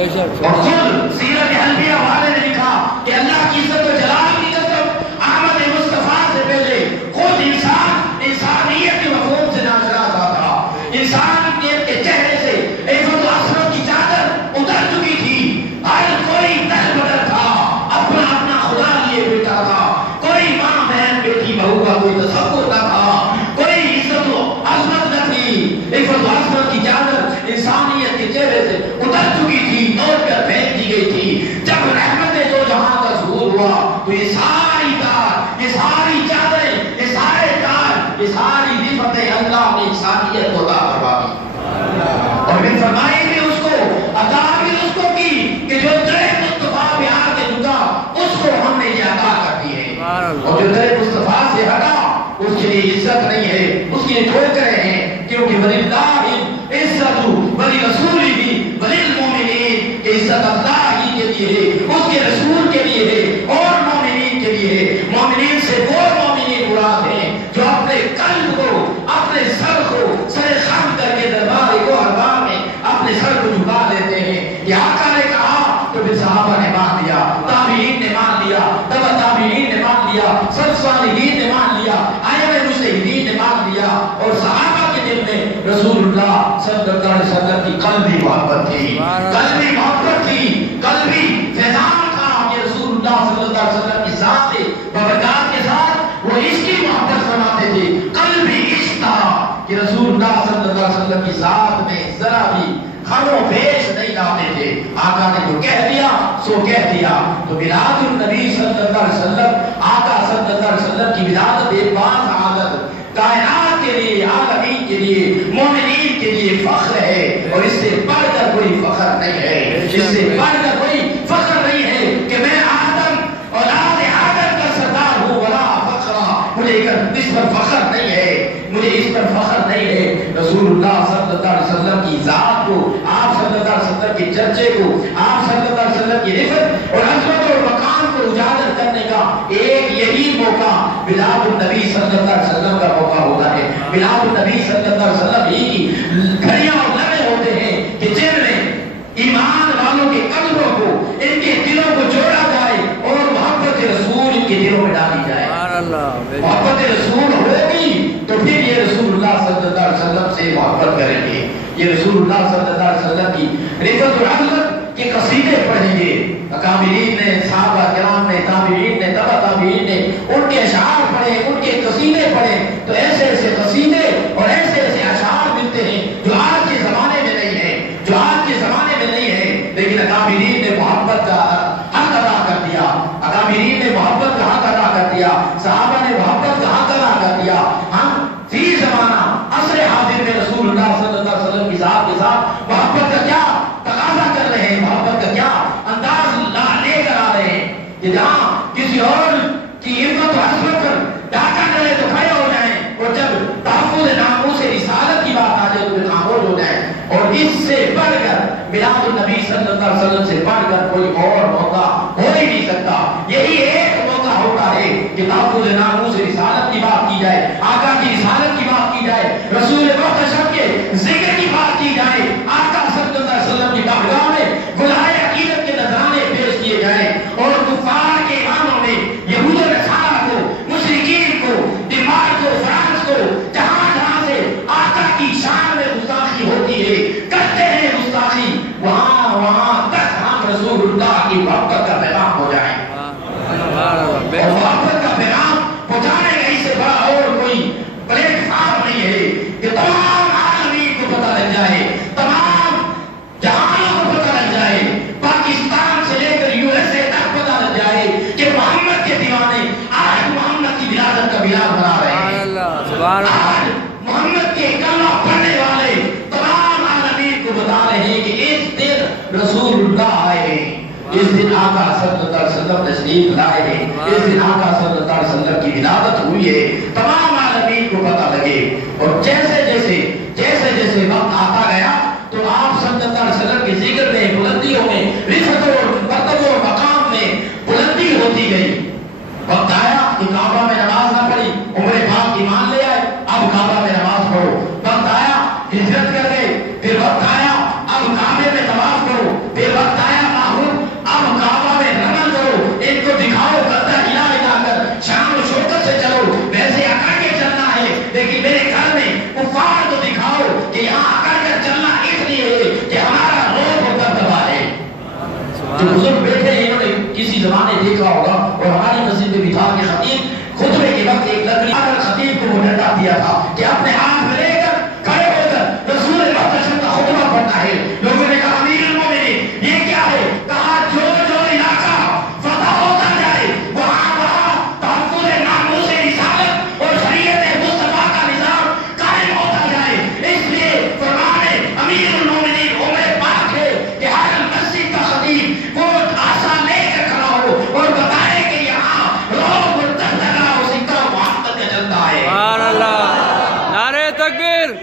اور خود سیرت حلبیہ والے نے لکھا کہ اللہ کی عزت و جلال کی قسم احمد مصطفیٰ سے پہلے خود انسانیت کے مفہوم سے ناشناس تھا. انسانیت کے چہرے سے عزت و عصمت کی چادر اتر چکی تھی. ہر کوئی دل بدل تھا، اپنا اپنا خدا لیے بیٹھا تھا. کوئی ماں بہن بیٹی بہو کا کوئی تصور نہ تھا، کوئی عزت و عصمت نہ تھی. عزت و عصمت کی چادر انسانیت کے چہرے سے اتر چکی تھی، توڑ کر پھینک دی گئی تھی. جب رحمت دو جہاں کا ظہور ہوا تو یہ ساری تار، یہ ساری چادریں، یہ سارے تار، یہ ساری نعمتیں اللہ نے انسانیت کو عطا فرما دی. اور پھر فرمائی بھی اس کو عطا بھی اس کو کی کہ جو در مصطفیٰ پہ آ کے جھکا اس کو ہم نے یہ عطا کر دی ہے. اور جو در مصطفیٰ سے ہٹا اس کے لیے عزت نہیں ہے، اس کے لیے ٹھوکریں ہیں. کیونکہ وَلِلَّهِ عِزَّتُ وَلِرَسُولِهِ وَلِلْمُؤْمِنِينَ کہ عزت اللہ ہی کے لیے ہے، اس کے رسول کے لیے ہے اور مومنین کے لیے ہے. مومنین سے وہ مومنین مراد ہیں جو اپنے قلب کو، اپنے سر کو سر خم کر کے دربار کو ارباب میں اپنے سر کو جھکا دیتے ہیں. یہ آقا نے کہا تو پھر صحابہ نے مان لیا، تابعین نے مان لیا، تبع تابعین نے مان لیا، سلف صالحین نے مان لیا، ائمہ مجتہدین نے مان لیا. اور صحابہ کے دل میں رسول اللہ صلی اللہ علیہ وسلم کی قلبی محبت تھی، قلبی محبت تھی، قلبی فیضان تھا کہ رسول اللہ صلی اللہ علیہ وسلم کی ذات بابرکات کے ساتھ وہ اس کی محبت فرماتے تھے. قلبی عشق تھا کہ رسول اللہ صلی اللہ علیہ وسلم کی ذات میں ذرا بھی خم و بیش نہیں لاتے تھے. آقا نے جو کہہ دیا سو کہہ دیا. تو ولادت النبی صلی اللہ علیہ وسلم، آقا صلی اللہ علیہ وسلم کی ولادت ایک بات سعادت کائنات کے لیے، عالمین کے لیے، مومنین کے لیے فخر ہے. اور اس سے بڑھ کر کوئی فخر نہیں ہے، اس سے بڑھ کر کوئی فخر نہیں ہے کہ میں آدم اولاد آدم کا سردار ہوں. ولا فخر، مجھے اس پر فخر نہیں ہے، مجھے اس پر فخر نہیں ہے. رسول اللہ صلی اللہ علیہ وسلم کی ذات کو، آپ صلی اللہ علیہ وسلم کے چرچے کو، آپ صلی اللہ علیہ وسلم کی رفت اور عظمت اور مقام کو اجاگر کرنے کا ایک یہی موقع میلاد النبی صلی اللہ علیہ وسلم کا موقع ہوتا ہے. میلاد النبی صلی اللہ علیہ وسلم ہی کی گھڑیاں اور لمحے ہوتے ہیں کہ جن میں ایمان والوں کے قلبوں کو، ان کے دلوں کو جوڑا جائے اور محبت رسول ان کے دلوں میں ڈالی جائے. محبت رسول ہوگی تو پھر یہ رسول اللہ صلی اللہ علیہ وسلم سے محبت کریں گے. یہ رسول اللہ صلی اللہ علیہ وسلم کی رفت اور عظمت کے قصیدے پڑھیں گے. اکابرین نے، صحابہ کرام نے، تابعین نے، تبع تابعین نے ان کے اشعار پڑھے، ان کے قصیدے پڑھے تو ایسے ایسے قصیدے اور ایسے ایسے اشعار ملتے ہیں جو آج کے زمانے میں نہیں ہیں، جو آج کے زمانے میں نہیں ہیں. لیکن اکابرین نے محبت کا حق ادا کر دیا، اکابرین نے محبت کا حق ادا کر دیا، صحابہ نے محبت کا حق ادا کر دیا. ہم فی زمانہ عصر حاضر میں رسول اللہ صلی اللہ علیہ وسلم کی ذات کے ساتھ محبت کا کیا تقاضا کر رہے ہیں، محبت کا کیا انداز لے کر آ رہے ہیں کہ جہاں کسی اور کی ہمت و عظمت پر ڈاکہ ڈلے تو کھڑے ہو جائیں، اور جب تحفظ ناموس رسالت کی بات آ جائے تو خاموش ہو جائیں. اور اس سے بڑھ کر میلاد النبی صلی اللہ علیہ وسلم سے بڑھ کر کوئی اور موقع ہو ہی نہیں سکتا. یہی ایک موقع ہوتا ہے کہ تحفظ ناموس رسالت کی بات کی جائے، آقا کی رسالت کی بات کی جائے، رسول محتشم کے ذکر کی بات کی جائے، آقا صلی اللہ علیہ وسلم کی بارگاہ میں گلہائے عقیدت کے نذرانے پیش کیے جائیں اور کفار کے اماموں میں یہود و نصارہ کو، مشرکین کو، دماغ کو، فرانس کو، جہاں جہاں سے آقا کی شان میں گستاخی ہوتی ہے، کرتے ہیں گستاخی، وہاں تک ہم رسول اللہ کی محبت کا پیغام ہو جائیں. اور محبت کا پیغام پہنچانے کا اس سے بڑا اور کوئی پلیٹ فارم نہیں ہے کہ تمام عالمین کو پتہ لگ جائے، تمام جہانوں کو پتہ لگ جائے، پاکستان سے لے کر یو ایس اے تک پتہ لگ جائے کہ محمد کے دیوانے آج محمد کی ولادت کا بلاد بنا رہے ہیں. آج محمد کے کلمہ پڑھنے والے تمام عالمین کو بتا رہے ہیں کہ اس دن رسول اللہ آئے ہیں، اس دن آقا صلی اللہ علیہ وسلم تشریف لائے ہیں، اس دن آقا صلی اللہ علیہ وسلم کی ولادت ہوئی ہے. تمام عالمین کو پتہ لگے. اور جیسے جیسے وقت آتا گیا تو آپ صلی اللہ علیہ وسلم کے ذکر میں، بلندیوں میں، رفت اور مرتبہ اور مقام میں بلندی ہوتی گئی. وقت آیا کہ کعبہ میں نماز نہ پڑھی، عمر پاک ایمان لے آئے، اب کعبہ میں نماز پڑھو. وقت آیا ہجرت کر گئے، پھر وقت آیا اب کعبے میں نماز پڑھو، پھر وقت جو بزرگ بیٹھے ہیں انہوں نے کسی زمانے دیکھا ہوگا اور ہماری مسجد میں بھی تھا کہ خطیب خطبے کے وقت ایک لکڑی اگر خطیب کو وہ ڈنڈا دیا تھا کہ اپنے ہاتھ میں لے کر کھڑے ہو کر رسول محتشم کا خطبہ پڑھنا ہے. لوگوں نے کہا امیر المومنین یہ کیا ہے؟ کہا جو جو علاقہ فتح ہوتا جائے وہاں وہاں تحفظ ناموس رسالت اور شریعت مصطفیٰ کا نظام قائم ہوتا جائے. اس لیے فرمان امیر المومنین عمر پاک ہے کہ ہر مسجد کا خطیب وہ آسا لے کر کھڑا ہو اور بتائے کہ یہاں روح مرتضی اور سکہ محمد کا چلتا ہے. سبحان اللہ، نعرہ تکبیر.